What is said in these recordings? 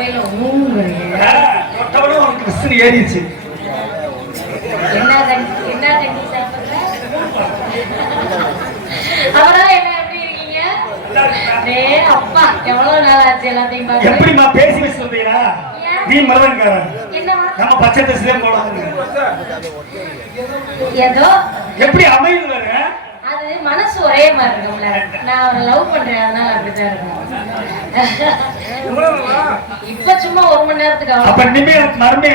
முறையில ஊங்குறீங்க. ஏறிச்சு. என்ன கண்டி சாப்பிடுற? அவரால் என்ன எப்படி இருக்கீங்க? அப்பா எவ்வளவு நாள் ஆச்சு எல்லாத்தையும் பார்த்து. எப்படிமா பேசி பேசி சொல்றீங்களா? நீ மரதன்காரன். என்னவா? நம்ம பச்சை தரிசிலே போலாம். ஏதோ எப்படி அமையுது அது மனசு ஒரே மாதிரி இருக்கும்ல. நான் அவரை லவ் பண்றேன், அதனால அப்படிதான் இருக்கும். இப்ப சும்மா 1 மணி நேரத்துக்கு அப்ப இனிமே மறந்தே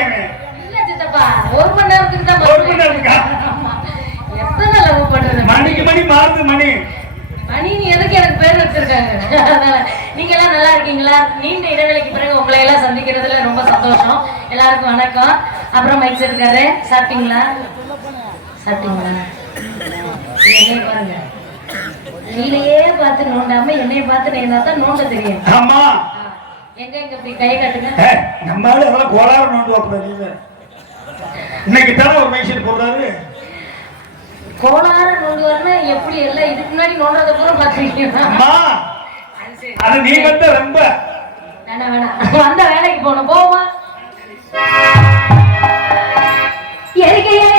இல்ல சித்தப்பா, 1 மணி நேரத்துக்கு தான். 1 மணி நேரத்துக்கா? எத்தனை லவ் பண்றது? மணிக்கு மணி மாறுது. மணி நீ எதுக்கு எனக்கு பேர் வச்சிருக்காங்க. அதனால நீங்க எல்லாம் நல்லா இருக்கீங்களா? நீண்ட இடைவெளிக்கு பிறகு உங்களை எல்லாம் சந்திக்கிறதுல ரொம்ப சந்தோஷம். எல்லாருக்கும் வணக்கம். அப்புறம் மைக் இருக்காரு. சாப்பிட்டீங்களா? சாப்பிட்டீங்களா? என்னைய பாருங்க, கீழே பார்த்து நோண்டாம என்னைய பார்த்து நேர்ந்தா தான் நோண்ட தெரியும். ஆமா. எங்க இப்படி கை காட்டுங்க. நம்மளால அதெல்லாம் கோளாறு நோண்டுவாங்க. இன்னைக்கு தானே ஒரு மைசூர் போடுறாரு. கோளாறு நோண்டுவாருன்னா எப்படி? எல்லாம் இதுக்கு முன்னாடி நோண்டத பூரா பாத்துருக்கீங்களா? அது நீ வந்து ரொம்ப வேணாம் வந்த வேலைக்கு போகணும். போமா எரிக்கையா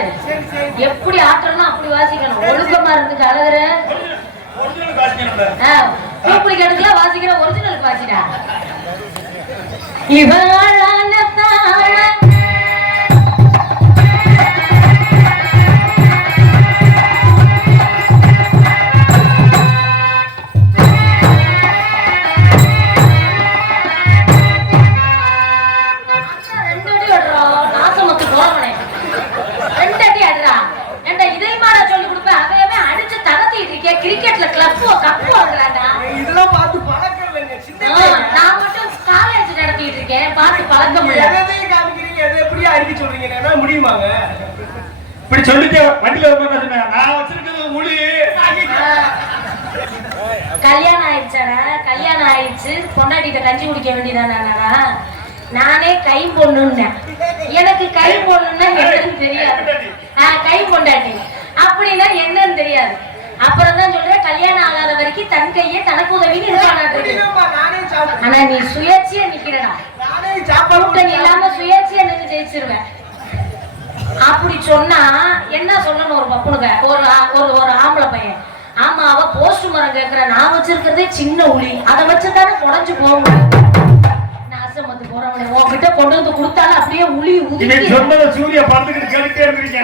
பாரு. எப்படி ஆட்டணும் அப்படி வாசிக்கணும். ஒழுக்கமா இருக்கு அழகுற. டூப்ளிகேட்டுக்குலாம் வாசிக்கிற ஒரிஜினலுக்கு வாசிடா. இவளான தான கிரிக்கெட்ல கிளப் கப் வாங்குறாடா. இதெல்லாம் பார்த்து பழக்கம் இல்லைங்க. நான் மட்டும் காலேஜ் நடத்திட்டு இருக்கேன். பார்த்து பழக்கம் இல்ல. எதையும் காமிக்கிறீங்க, எதை எப்படியே அடிக்க சொல்றீங்க? என்ன முடியுமாங்க? இப்படி சொல்லிட்டு வண்டியில வரும்போது நான் வச்சிருக்கிறது மொழி. கல்யாணம் ஆயிடுச்சாடா? கல்யாணம் ஆயிடுச்சு. பொண்டாட்டிட்ட கஞ்சி குடிக்க வேண்டியதானாடா? நானே கை பொண்ணுன்னேன். எனக்கு கை பொண்ணுன்னா என்னன்னு தெரியாது. கை பொண்டாட்டி அப்படின்னா என்னன்னு தெரியாது. அப்புறம் தான் சொல்றேன், கல்யாணம் ஆகாத வரைக்கும் தன் கையே தனக்கு உதவின்னு இருப்பானா. ஆனா நீ சுயேட்சையா நிக்கிறடா. கூட்டணி இல்லாம சுயேட்சையா நின்று ஜெயிச்சிருவேன். அப்படி சொன்னா என்ன சொல்லணும் ஒரு பப்புனுங்க? ஒரு ஆம்பளை பையன், ஆமா அவ போஸ்ட் மரம் கேட்கிற, நான் வச்சிருக்கிறதே சின்ன உளி, அதை வச்சுதானே குறைஞ்சு போக நாசமத்து போறவனே உன்கிட்ட கொண்டு வந்து கொடுத்தாலும் அப்படியே உளி உதிரி. சூரிய பார்த்துக்கிட்டு கேட்டுட்டே இருக்கீங்க.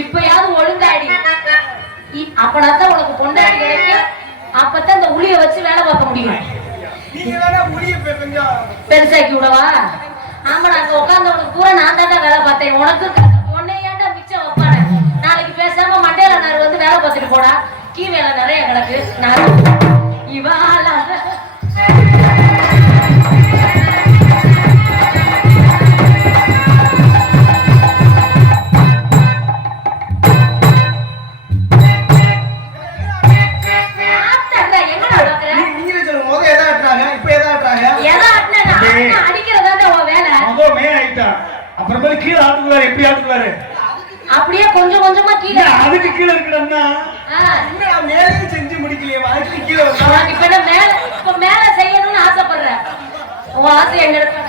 இப்பயாவது ஒழுங்காடி. அப்பதான் உனக்கு பொண்டாடி கிடைக்கும். அப்பதான் இந்த உளிய வச்சு வேலை பார்க்க முடியும். பெருசாக்கி விடவா? ஆமா, நாங்க உட்கார்ந்தவனுக்கு பூரா நான் தாண்டா வேலை பார்த்தேன். உனக்கு உன்னையாண்டா மிச்சம் வைப்பானே. நாளைக்கு பேசாம மண்டையில நார் வந்து வேலை பார்த்துட்டு போடா. கீ வேலை நிறைய கிடக்கு. நான் இவால அப்புறமேல கீழே ஆட்டுக்குவாரு. எப்படி ஆட்டுக்குவாரு? அப்படியே கொஞ்சம் கொஞ்சமா கீழே. அதுக்கு கீழே இருக்கணும்னா மேலே செஞ்சு முடிக்கலையே, அதுக்கு கீழே இப்ப மேல செய்யணும்னு ஆசைப்படுறேன். உன் ஆசை எங்க இருக்கு?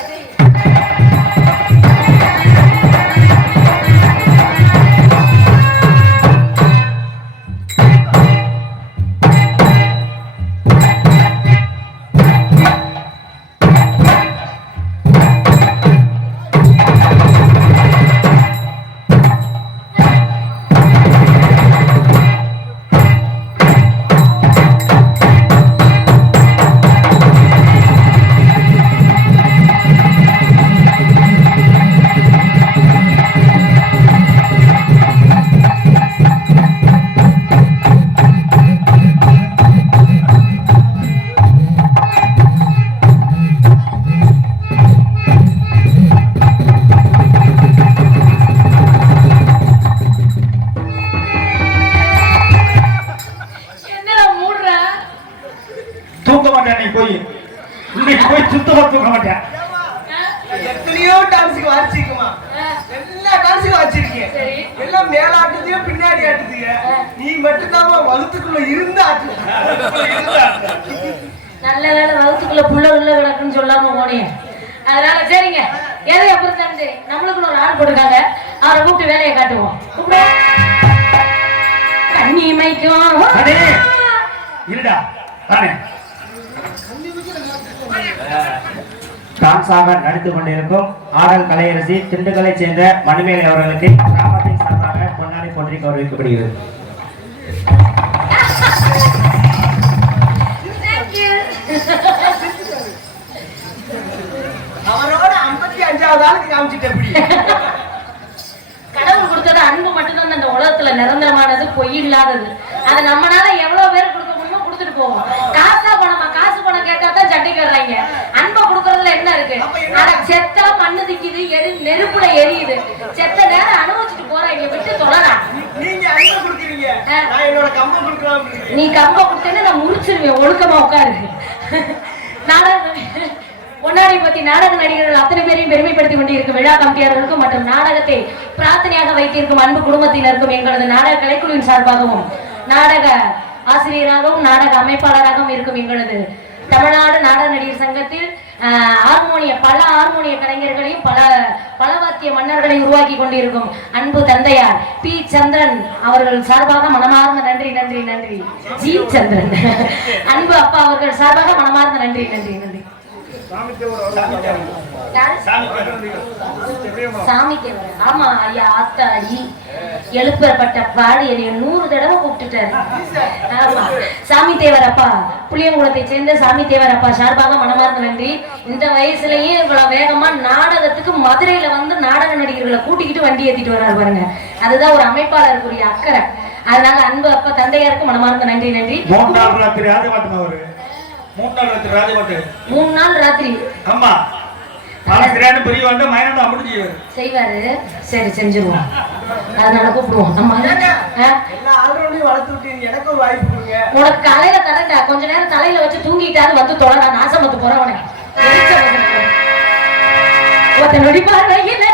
எத்தனையோ டான்ஸுக்கு வாசிக்குமா, எல்லா டான்ஸுக்கும் வச்சிருக்கீங்க. எல்லாம் மேலாட்டுதியோ பின்னாடி ஆட்டுதிய, நீ மட்டும்தான் வகுத்துக்குள்ள இருந்து ஆட்டு. நல்ல வேலை வகுத்துக்குள்ள புள்ள உள்ள கிடக்குன்னு சொல்லாம போனீங்க. அதனால சரிங்க, எதை எப்படி இருந்தாலும் சரி, நம்மளுக்குன்னு ஒரு ஆள் போட்டுருக்காங்க. அவரை கூப்பிட்டு வேலையை காட்டுவோம். கண்ணிமைக்கும் இருடா தானே டான்ஸாக நடித்துக் கொண்டிருக்கும் ஆடல் கலையரசி திண்டுக்கலை சேர்ந்த மணிமேலை அவர்களுக்கு கிராமத்தின் சார்பாக பொன்னாடி போற்றி கௌரவிக்கப்படுகிறது. அவரோட 55வது ஆளுக்கு காமிச்சிட்டு எப்படி? கடவுள் கொடுத்தது அன்பு மட்டும்தான் அந்த உலகத்துல நிரந்தரமானது, பொய் இல்லாதது. அது நம்மளால எவ்வளவு பேர் கொடுக்க முடியுமோ கொடுத்துட்டு போவோம். காசா பணமா, காசு பணம் கேட்டா தான் சண்டைக்கு வர்றாங்க. அன்பை கொடுக்கறதுல என்ன இருக்கு? ஆனா செத்தா மண்ணு திக்குது, நெருப்புல எரியுது. செத்த நேரம் அனுபவிச்சுட்டு போறாங்க, விட்டு தொழறா. நீங்க அன்பை கொடுக்குறீங்க, நான் என்னோட கம்பம் கொடுக்கலாம். நீ கம்பம் கொடுத்தேன்னா நான் முறிச்சிருவேன். ஒழுக்கமா உட்காரு. பொன்னாடி பத்தி நாடக நடிகர்கள் அத்தனை பேரையும் பெருமைப்படுத்திக் கொண்டிருக்கும் விழா கமிட்டியாளர்களுக்கும் மற்றும் நாடகத்தை பிரார்த்தனையாக வைத்திருக்கும் அன்பு குடும்பத்தினருக்கும் எங்களது நாடக கலைக்குழுவின் சார்பாகவும் நாடக ஆசிரியராகவும் நாடக அமைப்பாளராகவும் இருக்கும் எங்களது தமிழ்நாடு நாடக நடிகர் சங்கத்தில் பல ஹார்மோனிய கலைஞர்களையும் பலவாத்திய மன்னர்களையும் உருவாக்கி கொண்டிருக்கும் அன்பு தந்தையார் பி சந்திரன் அவர்கள் சார்பாக மனமார்ந்த நன்றி நன்றி நன்றி. ஜி சந்திரன் அன்பு அப்பா அவர்கள் சார்பாக மனமார்ந்த நன்றி நன்றி நன்றி. சாமி தேவர். ஆமா ஐயா, ஆத்தாடி எழுப்பப்பட்ட பாடு என்னைய 100 தடவை கூப்பிட்டுட்டாரு. ஆமா, சாமி தேவர் அப்பா, புளியங்குளத்தை சேர்ந்த சாமி தேவர் அப்பா சார்பாக மனமார்ந்த நன்றி. இந்த வயசுலயே இவ்வளவு வேகமா நாடகத்துக்கு மதுரையில வந்து நாடக நடிகர்களை கூட்டிக்கிட்டு வண்டி ஏத்திட்டு வர்றாரு பாருங்க. அதுதான் ஒரு அமைப்பாளருக்குரிய அக்கறை. அதனால அன்பு அப்பா தந்தையாருக்கு மனமார்ந்த நன்றி நன்றி. 3 நாள் ராத்திரி ராஜபாட்டு அவரு 3 நாள் ராத்திரி ராஜபாட்டு 3 நாள் ராத்திரி. ஆமா, பாலசிரியான பெரிய வந்து மயனடா முடிஞ்சு செய்வாரு. சரி, செஞ்சிருவோம். அதனால கூப்பிடுவோம். நம்ம எல்லா ஆல்ரெடியும் வளர்த்து விட்டு எனக்கு ஒரு வாய்ப்பு கொடுங்க. உனக்கு தலையில தரண்டா, கொஞ்ச நேரம் தலையில வச்சு தூங்கிட்டாரு வந்து தொலைடா, நாசமத்து போறவனே. ஒருத்த நொடி பார்வையில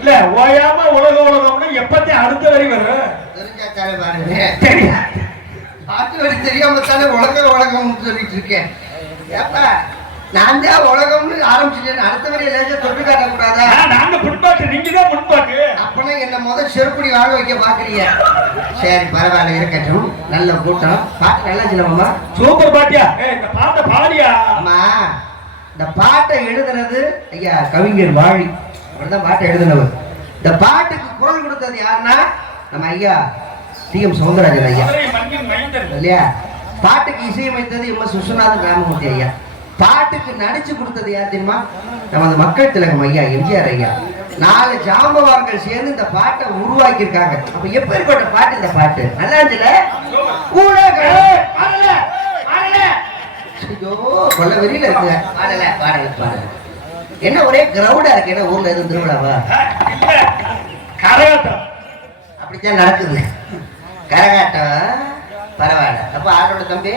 இல்ல ஓயாம உலகம்னு எப்பத்தையும் அடுத்த வரி வரும். பாட்டு வரி தெரியாம தானே உலகம்னு சொல்லிட்டு இருக்கேன். ஏப்பா நான் தான் உலகம்னு ஆரம்பிச்சுட்டேன், அடுத்த வரையை லேசா தொட்டு காட்டக்கூடாதா? நாங்க முன்பாட்டு, நீங்க தான் முன்பாட்டு. அப்பனா என்ன முதல் செருப்படி வாழ வைக்க பாக்குறீங்க. சரி பரவாயில்ல, இருக்கட்டும். நல்ல கூட்டம். பாட்டு நல்லா சொல்லுவாமா? சூப்பர் பாட்டியா. இந்த பாட்டை பாடியா? ஆமா, இந்த பாட்டை எழுதுனது ஐயா கவிஞர் வாழி. அவர்தான் பாட்டை எழுதுனவர். இந்த பாட்டுக்கு குரல் கொடுத்தது யாருன்னா நம்ம ஐயா டி.எம். சௌந்தரராஜன் ஐயா இல்லையா? பாட்டுக்கு இசையமைத்தது எம்.எஸ். விஸ்வநாதன் ராமமூர்த்தி ஐயா. பாட்டுக்கு நடிச்சு கொடுத்தது யார் தெரியுமா? நமது மக்கள் திலகம் ஐயா எம்ஜிஆர் ஐயா. 4 ஜாம்பவான்கள் சேர்ந்து இந்த பாட்டை உருவாக்கி இருக்காங்க. அப்ப எப்பேற்பட்ட பாட்டு இந்த பாட்டு? நல்லா இருந்துல? ஐயோ கொல்ல வெறியில இருக்குங்க. பாடல பாடல பாடல. என்ன ஒரே கிரௌடா இருக்கு? என்ன ஊர்ல எதுவும் திருவிழாவா? கரகாட்டம் அப்படித்தான் நடக்குது. கரகாட்டம் பரவாயில்ல. அப்ப ஆளோட தம்பி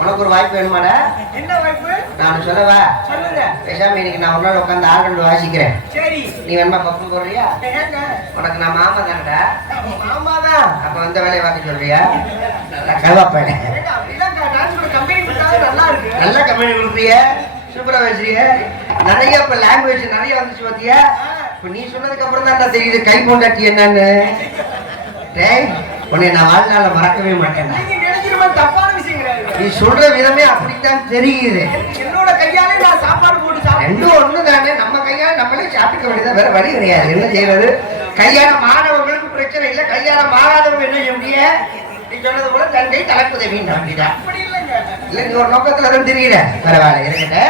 உனக்கு ஒரு வாய்ப்பு வேணுமாடா? என்ன வாய்ப்பு? நான் சொல்லவா? சொல்லுங்க. பேசாம இன்னைக்கு நான் உன்னோட உட்காந்து ஆளோட வாசிக்கிறேன். சரி. நீ வேணுமா பப்பு போடுறியா? உனக்கு நான் மாமா தானடா. மாமா தான். அப்ப வந்த வேலையை பார்க்க சொல்றியா? கருவாப்பேன். நல்லா இருக்கு. நல்ல கம்பெனி கொடுக்குறிய, சூப்பரா பேசுறிய. நிறைய இப்ப லாங்குவேஜ் நிறைய வந்துச்சு பாத்தியா? இப்ப நீ சொன்னதுக்கு அப்புறம் தான் தெரியுது கை பொண்டாட்டி என்னன்னு. டேய் உன்னை நான் வாழ்நாள மறக்கவே மாட்டேன். தப்பான விஷயம் கிடையாது. நீ சொல்ற விதமே அப்படித்தான் தெரியுது. என்னோட கையாலே நான் சாப்பாடு போட்டு ரெண்டும் ஒண்ணு தானே. நம்ம கையால நம்மளே சாப்பிட்டுக்க வேண்டியதான், வேற வழி கிடையாது. என்ன செய்யறது? கல்யாணம் ஆனவங்களுக்கு பிரச்சனை இல்லை, கல்யாணம் ஆகாதவங்க என்ன செய்ய முடியும்? நீ சொன்னது போல தங்கை தலைப்புதவின்னு அப்படிதான். இல்ல நீ ஒரு நோக்கத்துல தான் தெரியல. பரவாயில்ல இருக்கட்ட,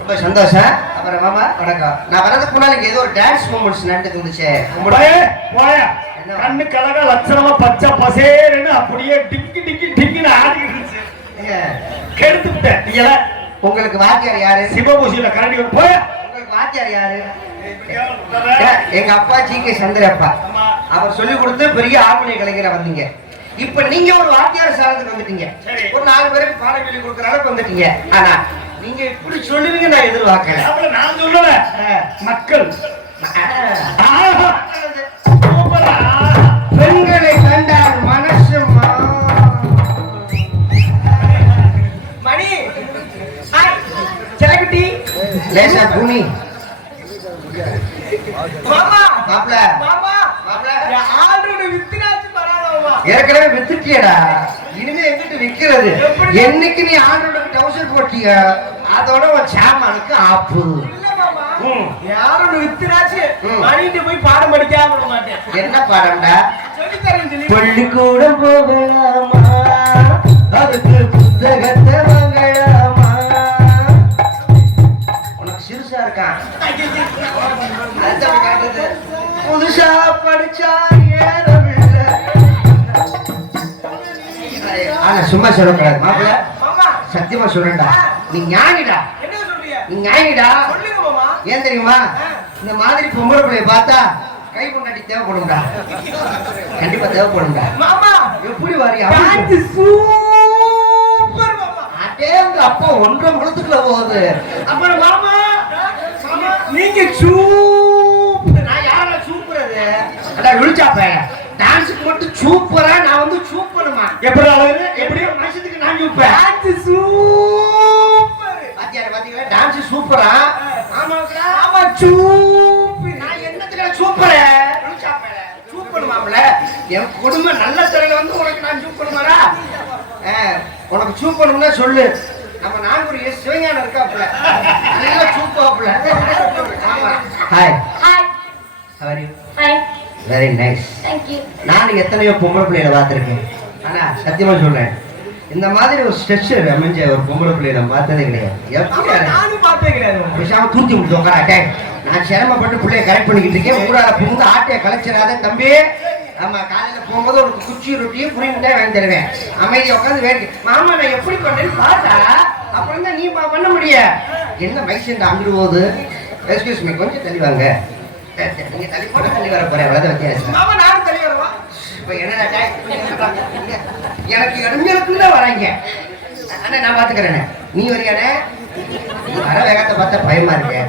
ரொம்ப சந்தோஷம். அப்புறம் மாமா வணக்கம். நான் வரதுக்கு முன்னாடி இங்க ஏதோ ஒரு டான்ஸ் மூமெண்ட்ஸ் நடந்துட்டு இருந்துச்சு. கண்ணு கலக லட்சணமா பச்சை பசேன்னு அப்படியே டிங்கி டிங்கி டிங்கின்னு ஆடிக்கிட்டு இருந்துச்சு. கெடுத்து விட்டேன். நீங்கள உங்களுக்கு வாத்தியார் யாரு? சிவபூசியில கரண்டி போய. உங்களுக்கு வாத்தியார் யாரு? எங்க அப்பா ஜி.கே. சந்திரப்பா. அவர் சொல்லி கொடுத்து பெரிய ஆர்மோனிய கலைஞரா வந்தீங்க. இப்ப நீங்க ஒரு வாத்தியார் சாலத்துக்கு வந்துட்டீங்க. ஒரு 4 பேருக்கு பாடம் சொல்லி கொடுக்குற அளவுக்கு வந்துட்டீங்க. ஆனா நீங்க இப்படி சொல்லுவீங்க நான் எதிர்பார்க்கல. நான் சொல்லல, மக்கள் பெண்களை கண்டால் மனசு மணி செலகுட்டி லேசா பூமி மாமா மாப்ள மாமா மாப்ள ஆல்ரெடி வித்துனாச்சு பரவாயில்ல. ஏற்கனவே வித்துட்டியடா, இனிமே எங்கிட்டு விக்கிறது? என்னைக்கு நீ ஆண்டோட டவுசர் போட்டிய அதோட ஒரு சாமானுக்கு ஆப்பு. இல்ல மாமா, யாரோட வித்துனாச்சு மணிட்டு போய் பாடம் படிக்காம விட மாட்டேன். என்ன பாடம்டா? சொல்லி தரேன் சொல்லி. பள்ளிக்கூடம் போகலாமா, அதுக்கு புத்தகத்தை வாங்கலாமா? உனக்கு சிறுசா இருக்கான். புதுசா படிச்சா ஏறவில்லை. ஆனா சும்மா சொல்லக்கூடாது மாப்பிள்ள, மாமா சத்தியமா சொல்றேன்டா, நீ ஞானிடா, என்ன சொல்றீங்க? நீ ஞானிடா. சொல்லுங்க மாமா. ஏன் தெரியுமா? இந்த மாதிரி பொம்பளை பிள்ளைய பார்த்தா கை கொண்டாடி தேவைப்படும்டா, கண்டிப்பா தேவைப்படும்டா. மாமா எப்படி வாரி டான்ஸ் சூப்பர் மாமா. அதே உங்க அப்பா 1.5 முழத்துக்குள்ள போகுது. அப்புறம் மாமா மாமா நீங்க சூப்பர். நான் யார சூப்பரது? அடா விழுச்சாப்ப டான்ஸ்க்கு மட்டும் சூப்பரா, நான் வந்து சூப்பருமா? எப்படி அழகு? எப்படி மனுஷத்துக்கு நான் சூப்பர்? Dance super. பாத்தியாரு பாத்தீங்களா? டான்ஸ் சூப்பரா? ஆமாங்களா? ஆமா சூப்பர். நான் என்னத்துக்கு சூப்பர்? விழுச்சாப்ப சூப்பர் மாப்பிள. என் குடும்பம் நல்ல திறல வந்து உனக்கு நான் சூப்பருமாடா? உனக்கு சூப்பர்னா சொல்லு. நம்ம நான்குடி எஸ் சிவஞானம் இருக்காப்புல, நல்ல சூப்பாப்புல. ஆமா. Hi hi how are you? Hi very nice. Thank you. நான் எத்தனையோ பொம்பளை பிள்ளைகளை பார்த்துருக்கேன். ஆனா சத்தியமா சொல்றேன், இந்த மாதிரி ஒரு ஸ்ட்ரெச்சர் அமைஞ்ச ஒரு பொம்பளை பிள்ளையை நான் பார்த்ததே கிடையாது. எப்படி நானும் பார்த்தே கிடையாது. விஷாம தூக்கி முடிச்சு உட்காராட்டே. நான் சிரமப்பட்டு பிள்ளைய கரெக்ட் பண்ணிக்கிட்டு இருக்கேன். ஊரால புகுந்து ஆட்டையை கலைச்சிடாத தம்பி. ஆமா, காலையில போகும்போது ஒரு குச்சி ரொட்டியும் புரியுட்டே வாங்கி தருவேன். அமைதியை உட்காந்து வேடிக்கை. மாமா நான் எப்படி பண்றேன்னு பார்த்தா அப்புறம் தான் நீ பண்ண முடியும். என்ன மைசன் அங்கிட்டு போகுது? எக்ஸ்கியூஸ் மீ, கொஞ்சம் தள்ளி வாங்க. நீங்க தள்ளி போட்டு தள்ளி வர போறேன், அவ்வளவுதான் வித்தியாசம். மாமா நானும் தள்ளி வரவா? இப்ப என்னடா எனக்கு இடைஞ்சலுக்குள்ள வராங்க. அண்ணா நான் பாத்துக்கிறேன், நீ வரியானே? வர வேகத்தை பார்த்தா பயமா இருக்கு.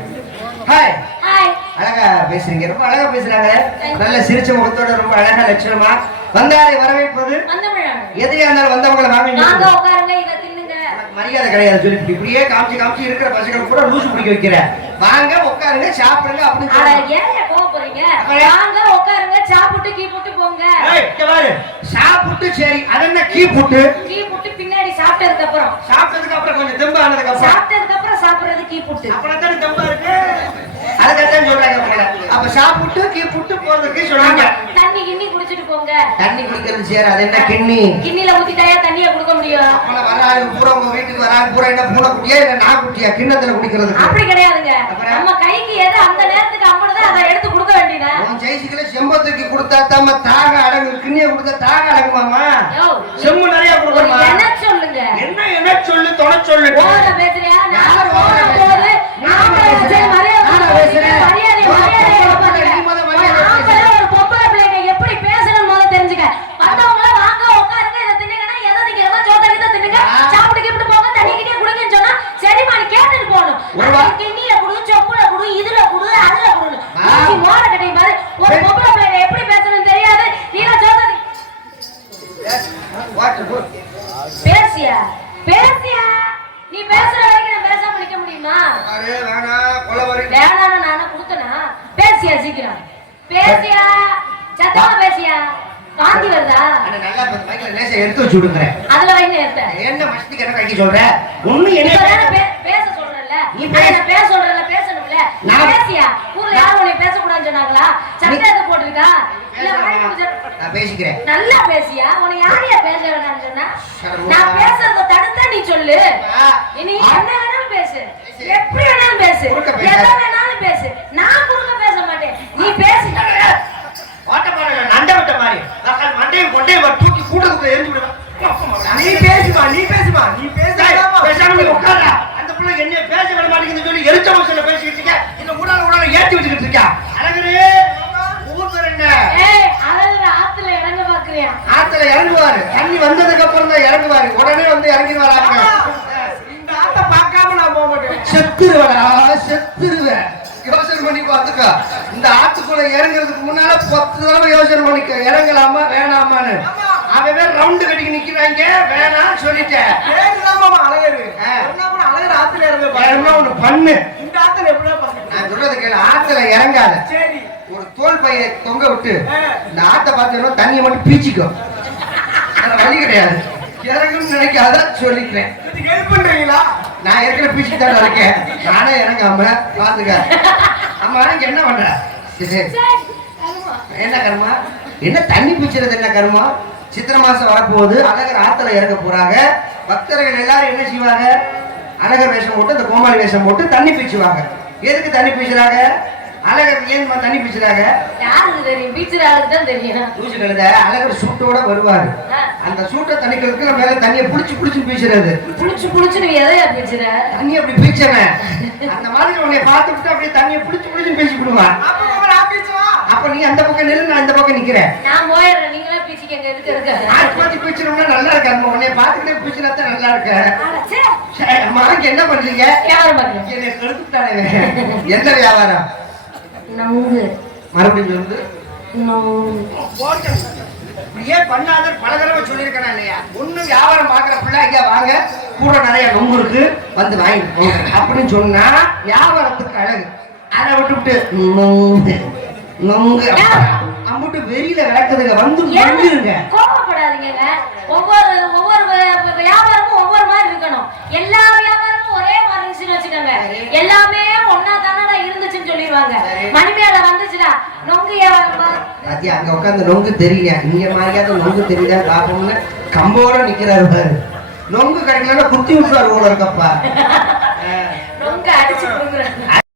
ஹாய் ஹாய் அழகா பேசுறீங்க, ரொம்ப அழகா பேசுறாங்க. நல்ல சிரிச்ச முகத்தோட ரொம்ப அழகா லட்சணமா வந்தாரை வரவேற்பது. வந்தமிழன் எதிரியா இருந்தாலும் வந்தவங்களை வாங்க வாங்க. உட்காருங்க இத தின்னுங்க. மரியாதை கிடையாது சொல்லி இப்படியே காமிச்சு இருக்கிற பசங்களை கூட லூசு பிடிக்க வைக்கிற. வாங்க உட்காருங்க சாப்பிடுங்க அப்படின்னு அட சொல்லி. ஏன் கோவம் போறீங்க? வாங்க உட்காருங்க, சாப்பிட்டு கீ போட்டு போங்க. ஏய், இங்க பாரு, சாப்பிட்டு சரி, அது என்ன கீ புட்டு? கீ போட்டு பின்னாடி சாப்பிட்டதுக்கு அப்புறம். சாப்பிட்டதுக்கு அப்புறம் கொஞ்சம் தெம்பு ஆனதுக்கு அப்புறம் சாப்பிட்டதுக்கு அப்புறம் சாப்பிடுறது கீ போட்டு. அப்புறம் தானே தெம்பா இருக்கு. அதுக்கத்தான் சொல்றாங்க உங்களை. அப்ப சாப்பிட்டு கீ புட்டு போறதுக்கு சொல்றாங்க. தண்ணி கிண்ணி குடிச்சிட்டு போங்க. தண்ணி குடிக்கிறது சேர, அது என்ன கிண்ணி? கிண்ணில ஊத்திட்டாயா தண்ணிய கொடுக்க முடியும்? அப்பல வராது பூரா உங்க வீட்டுக்கு வராது பூரா என்ன பூனை குட்டியா இல்ல நான் குட்டியா கிண்ணத்துல குடிக்கிறதுக்கு? அப்படி கிடையாதுங்க. அப்புறம்? நம்ம கைக்கு எது அந்த நேரத்துக்கு அம்மனதா அதை எடுத்து கொடுக்க வேண்டியதா? உன் ஜெயிச்சுக்கல செம்பத்துக்கு கொடுத்தா தாம தாக அடங்கு, கிண்ணிய கொடுத்தா தாக அடங்குமாமா? யோ, செம்பு நிறைய ஒரு கொடுக்கணுமா? என்ன சொல்லுங்க. என்ன சொல்லு தொண சொல்லு. ஓட பேசுறியா? நான் யார் ஓட ஓட போது நான் பேசுறேன். நான் பேசுறேன். மரியாதை ஒரு பொம்பளை பிள்ளைங்க எப்படி பேசணும் முதல்ல தெரிஞ்சுக்க. வந்தவங்கள வாங்க உட்காருங்க, இதை தின்னுங்கன்னா எதை திங்கிறதோ சோத்தடித்த தின்னுங்க, சாப்பிட்டு கிப்பிட்டு போங்க, தண்ணி கிட்டே குடுங்கன்னு சொன்னா சரிமா நீ கேட்டுட்டு போகணும். கிண்ணில குடு, சொப்புல குடு, இதுல குடு, அதுல குடு. மோர கட்டி பாரு, ஒரு பொம்பளை பிள்ளைங்க எப்படி பேசணும் தெரியாது. நீல சோத்தடி பேசியா பேசியா நீ பேசுற வரைக்கும் நான் பேசாம நிக்க முடியுமா? வேணான்னு நானா கொடுத்தனா? பேசியா சீக்கிரம் பேசியா, சத்தமா பேசியா. வாந்தி வருதா? நல்லா பைக்ல லேசா எடுத்து வச்சு விடுங்கறேன். அதுல வைங்க எடுத்த. என்ன மஸ்திக்கு என்ன கட்டி சொல்ற? ஒண்ணு என்ன பேச சொல்றல? நீ பேச சொல்றல, பேசணும்ல. நான் பேசியா? ஊர்ல யாரும் உன்னை பேச கூடாதுன்னு சொன்னாங்களா? சட்டத்தை போட்டுருக்க இருக்கா இல்ல வாய் முடிச்சு- நான் பேசிக்கிறேன். நல்லா பேசியா உன்னை யாரையா பேச வேணாம்னு சொன்னா நான் பேசுறத தடுத்தா நீ சொல்லு நீ என்ன வேணாலும் பேசு எப்படி வேணாலும் பேசு குறுக்க பேசாத. எதை வேணாலும் பேசு நான் குறுக்க பேச மாட்டேன் நீ பேசு ஓட்ட பாருங்க நண்டை விட்ட மாதிரி நான் மண்டையும் கொண்டையும் தூக்கி கூட்டத்துக்குள்ள எரிஞ்சு விடுவேன். நீ பேசுமா நீ பேசுமா நீ பேசாம பேசாம நீ உட்கார்றா. அந்த புள்ள என்ன பேச விட மாட்டேங்குதுன்னு சொல்லி எரிச்ச மனுஷன்ல பேசிக்கிட்டு இருக்க. இந்த ஊடால ஏத்தி வச்சுக்கிட்டு இருக்கா. அழகரே ஊர் பேர் என்ன? ஏய் அழகுற ஆத்துல இறங்க பாக்குறியா ஆத்துல இறங்குவாரு. தண்ணி வந்ததுக்கு அப்புறம் தான் இறங்குவாரு. உடனே வந்து இறங்கிடுவாராங்க. இந்த ஆட்ட பார்க்காம நான் போக மாட்டேன். செத்துருவடா செத்துருவேன். யோசனை பண்ணி பாத்துக்க. இந்த ஆத்துக்குள்ள இறங்குறதுக்கு முன்னால 10 தடவை யோசனை பண்ணிக்க. இறங்கலாமா வேணாமான்னு. அவன் ரவுண்டு கட்டிக்கு நிக்கிறாங்க. வேணாம் சொல்லிட்டேன். பேருதான் மாமா அழகரு. சொன்னா அழகர் ஆத்துல இறங்க வேணும்னா ஒண்ணு பண்ணு. இந்த ஆத்துல எப்படியா பாக்க நான் சொல்றது கேளு. ஆத்துல இறங்காத. சரி ஒரு தோல் பைய தொங்க விட்டு இந்த ஆத்தை பார்த்தோம்னா தண்ணியை மட்டும் பீச்சிக்கும். வேற வழி கிடையாது. இறங்குன்னு நினைக்காத சொல்லிக்கிறேன். இதுக்கு ஹெல்ப் பண்றீங்களா? நான் ஏற்கனவே பீச்சிட்டு தான் இருக்கேன். நானே இறங்காம பாத்துக்க. அம்மா என்ன பண்ற? சரி. என்ன கர்மா? என்ன தண்ணி பீச்சுறது என்ன கர்மா? சித்திரை மாசம் வரப்போகுது. அழகர் ஆத்துல இறங்க போறாங்க. பக்தர்கள் எல்லாரும் என்ன செய்வாங்க? அழகர் வேஷம் போட்டு அந்த கோமாளி வேஷம் போட்டு தண்ணி பீச்சுவாங்க. எதுக்கு தண்ணி பீச்சுறாங்க? அழகர் ஏன் தண்ணி பீச்சுறாங்க? யாருக்கு தெரியும் பீச்சர் ஆளுக்கு தான் தெரியும் தூசி கழுத அழகர் சூட்டோட வருவாரு. அந்த சூட்டை தண்ணிக்கிறதுக்கு மேல தண்ணியை புடிச்சு பீச்சுறது. புடிச்சு நீ எதையா பீச்சுற தண்ணி அப்படி பீச்சவன் அந்த மாதிரி உன்னை பார்த்து விட்டு அப்படியே தண்ணியை புடிச்சு பீச்சு விடுவான். அப்ப மாமா நான் பேசுவா. அப்ப நீ அந்த பக்கம் நில்லு, நான் இந்த பக்கம் நிக்கிறேன். நான் போயிடுறேன் நீங்களே பீச்சிக்கங்க எதுக்கு இருக்கு ஆச்சு மாத்தி பீச்சணும்னா நல்லா இருக்க. உன்னை பார்த்துக்கிட்டே பீச்சுனா நல்லா இருக்க. மாக்கு என்ன பண்றீங்க? வியாபாரம் பாக்குறேன் என்னை கெடுத்துட்டானே. என்ன வியாபாரம்? நங்கு மறுபடியும் வந்து நங்கு ஏன் பண்ணாத பல தடவை சொல்லியிருக்கேன் இல்லையா? ஒண்ணு வியாபாரம் பாக்குற பிள்ளை ஐயா வாங்க கூட நிறைய நொங்கு இருக்கு வந்து வாங்கிட்டு போங்க அப்படின்னு சொன்னா வியாபாரத்துக்கு அழகு. அதை விட்டுவிட்டு நொங்கு நொங்கு அம்பிட்டு வெறியில விளக்குதுங்க வந்து வந்துருங்க. கோபப்படாதீங்க ஒவ்வொரு ஒவ்வொரு வியாபாரமும் ஒவ்வொரு மாதிரி இருக்கணும். எல்லா வியாபாரமும் ஒரே மாதிரி இருந்துச்சுன்னு வச்சுக்கோங்க எல்லாமே ஒன்னா தானடா இருந்துச்சுன்னு சொல்லிடுவாங்க. மணிமேல வந்துச்சுடா நொங்கு வியாபாரமா பாத்தியா அங்க உட்காந்து நொங்கு தெரியல. இங்க மாதிரியாவது நொங்கு தெரியுதா பாப்போம்னு கம்போட நிக்கிறாரு பாரு. நொங்கு கிடைக்கலன்னா குத்தி விட்டுறாரு போல இருக்கப்பா. நொங்கு அடிச்சு கொடுக்குறேன்.